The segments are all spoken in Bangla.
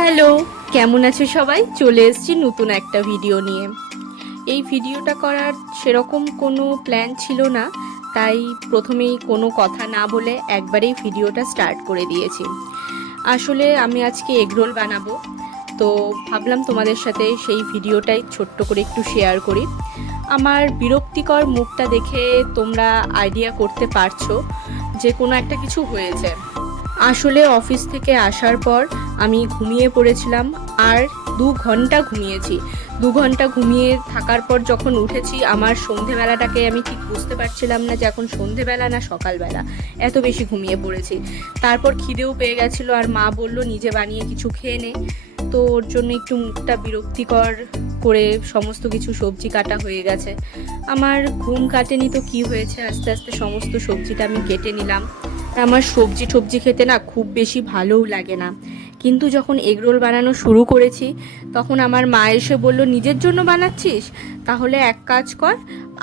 হ্যালো, কেমন আছো সবাই? চলে এসেছি নতুন একটা ভিডিও নিয়ে। এই ভিডিওটা করার সেরকম কোনো প্ল্যান ছিল না, তাই প্রথমেই কোনো কথা না বলে একবারেই ভিডিওটা স্টার্ট করে দিয়েছি। আসলে আমি আজকে এগরোল বানাবো, তো ভাবলাম তোমাদের সাথে সেই ভিডিওটাই ছোট্ট করে একটু শেয়ার করি। আমার বিরক্তিকর মুখটা দেখে তোমরা আইডিয়া করতে পারছো যে কোনো একটা কিছু হয়েছে। আসলে অফিস থেকে আসার পর আমি ঘুমিয়ে পড়েছিলাম, আর 2 ঘন্টা ঘুমিয়েছি। 2 ঘন্টা ঘুমিয়ে থাকার পর যখন উঠেছি, আমার সন্ধেবেলাটাকে আমি ঠিক বুঝতে পারছিলাম না যে এখন সন্ধেবেলা না সকালবেলা, এত বেশি ঘুমিয়ে পড়েছি। তারপর খিদেও পেয়ে গেছিলো, আর মা বলল নিজে বানিয়ে কিছু খেয়ে নে। তো ওর জন্য একটু মুখটা বিরক্তিকর করে সমস্ত কিছু সবজি কাটা হয়ে গেছে। আমার ঘুম কাটেনি তো কি হয়েছে, আস্তে আস্তে সমস্ত সবজিটা আমি কেটে নিলাম। আমার সবজি খেতে না খুব বেশি ভালোও লাগে না, কিন্তু যখন এগরোল বানানো শুরু করেছি তখন আমার মা এসে বলল, নিজের জন্য বানাচ্ছিস, তাহলে এক কাজ কর,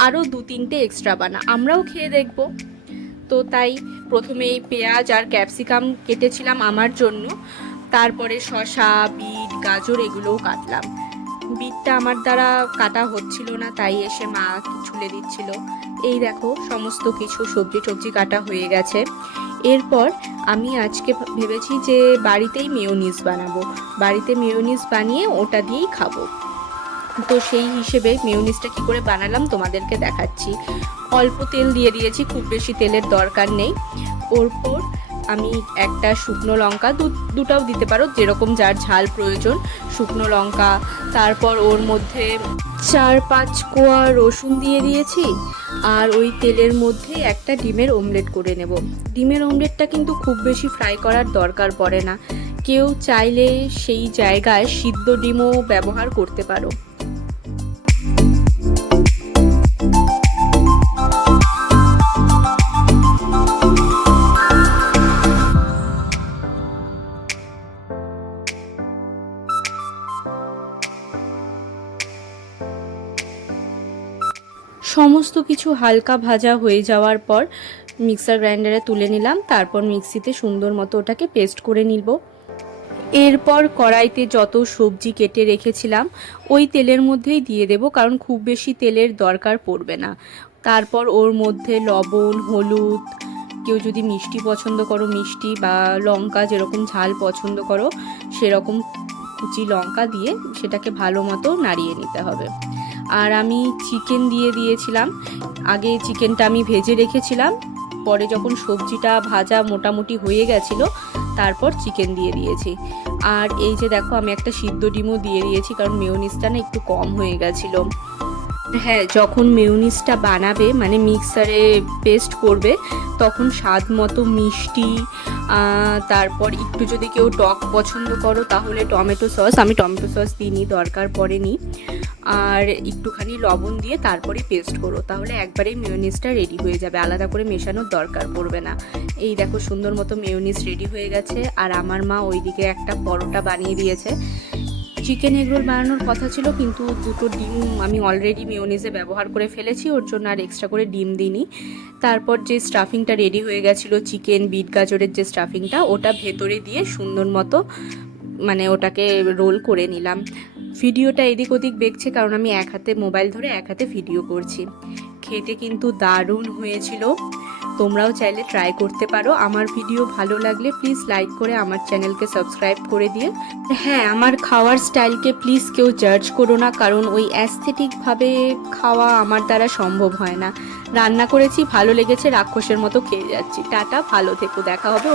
আরও 2-3টে এক্সট্রা বানা, আমরাও খেয়ে দেখব। তো তাই প্রথমে এই পেঁয়াজ আর ক্যাপসিকাম কেটেছিলাম আমার জন্য, তারপরে শসা, বিট, গাজর এগুলোও কাটলাম। বিটটা আমার দ্বারা কাটা হচ্ছিল না, তাই এসে মা ছুলে দিচ্ছিল। এই দেখো সমস্ত কিছু সবজি কাটা হয়ে গেছে। এরপর আমি আজকে ভেবেছি যে বাড়িতেই মেয়োনিজ বানাবো, বাড়িতে মেয়োনিজ বানিয়ে ওটা দিয়েই খাবো। তো সেই হিসেবে মেয়োনিজটা কী করে বানালাম তোমাদেরকে দেখাচ্ছি। অল্প তেল দিয়ে দিয়েছি, খুব বেশি তেলের দরকার নেই। ওরপর আমি একটা শুকনো লঙ্কা, দুটাও দিতে পারো, যেরকম যার ঝাল প্রয়োজন, শুকনো লঙ্কা, তারপর ওর মধ্যে 4-5 কোয়া রসুন দিয়ে দিয়েছি। আর ওই তেলের মধ্যে একটা ডিমের অমলেট করে নেব। ডিমের অমলেটটা কিন্তু খুব বেশি ফ্রাই করার দরকার পড়ে না, কেউ চাইলে সেই জায়গায় সিদ্ধ ডিমও ব্যবহার করতে পারো। সমস্ত কিছু হালকা ভাজা হয়ে যাওয়ার পর মিক্সার গ্রাইন্ডারে তুলে নিলাম, তারপর মিক্সিতে সুন্দর মতো ওটাকে পেস্ট করে নিব। এরপর কড়াইতে যত সবজি কেটে রেখেছিলাম ওই তেলের মধ্যেই দিয়ে দেব, কারণ খুব বেশি তেলের দরকার পড়বে না। তারপর ওর মধ্যে লবণ, হলুদ, কেউ যদি মিষ্টি পছন্দ করো মিষ্টি, বা লঙ্কা যেরকম ঝাল পছন্দ করো সেরকম কুচি লঙ্কা দিয়ে সেটাকে ভালো মতো নাড়িয়ে নিতে হবে। আর আমি চিকেন দিয়ে দিয়েছিলাম, আগে চিকেনটা আমি ভেজে রেখেছিলাম, পরে যখন সবজিটা ভাজা মোটামুটি হয়ে গেছিলো তারপর চিকেন দিয়ে দিয়েছি। আর এই যে দেখো আমি একটা সিদ্ধ ডিমও দিয়ে দিয়েছি, কারণ মেয়োনিজটা না একটু কম হয়ে গেছিলো। হ্যাঁ, যখন মেয়োনিজটা বানাবে মানে মিক্সারে পেস্ট করবে, তখন স্বাদ মতো মিষ্টি, তারপর একটু যদি কেউ টক পছন্দ করো তাহলে টমেটো সস, আমি টমেটো সস দিইনি, দরকার পড়েনি, আর একটুখানি লবণ দিয়ে তারপরে পেস্ট করো, তাহলে একবারেই মেয়োনিজটা রেডি হয়ে যাবে, আলাদা করে মেশানোর দরকার পড়বে না। এই দেখো সুন্দর মতো মেয়োনিজ রেডি হয়ে গেছে। আর আমার মা ওইদিকে একটা পরোটা বানিয়ে দিয়েছে। চিকেন এগরোল বানানোর কথা ছিল, কিন্তু 2টো ডিম আমি অলরেডি মেয়োনিজে ব্যবহার করে ফেলেছি, ওর জন্য আর এক্সট্রা করে ডিম দিইনি। তারপর যে স্টাফিংটা রেডি হয়ে গেছিলো, চিকেন বিট গাজরের যে স্টাফিংটা, ওটা ভেতরে দিয়ে সুন্দর মতো মানে ওটাকে রোল করে নিলাম। ভিডিওটা এদিক ওদিক দেখছে, কারণ আমি এক হাতে মোবাইল ধরে এক হাতে ভিডিও করছি। খেতে কিন্তু দারুণ হয়েছিল, তোমরাও চাইলে ট্রাই করতে পারো। আমার ভিডিও ভালো লাগলে প্লিজ লাইক করে আমার চ্যানেলকে সাবস্ক্রাইব করে দিয়ে। হ্যাঁ, আমার খাওয়ার স্টাইলকে প্লিজ কেউ জাজ করো না, কারণ ওই অ্যাস্থেটিকভাবে খাওয়া আমার দ্বারা সম্ভব হয় না। রান্না করেছি, ভালো লেগেছে, রাক্ষসের মতো খেয়ে যাচ্ছি। টাটা, ভালো থেকো, দেখা হবে।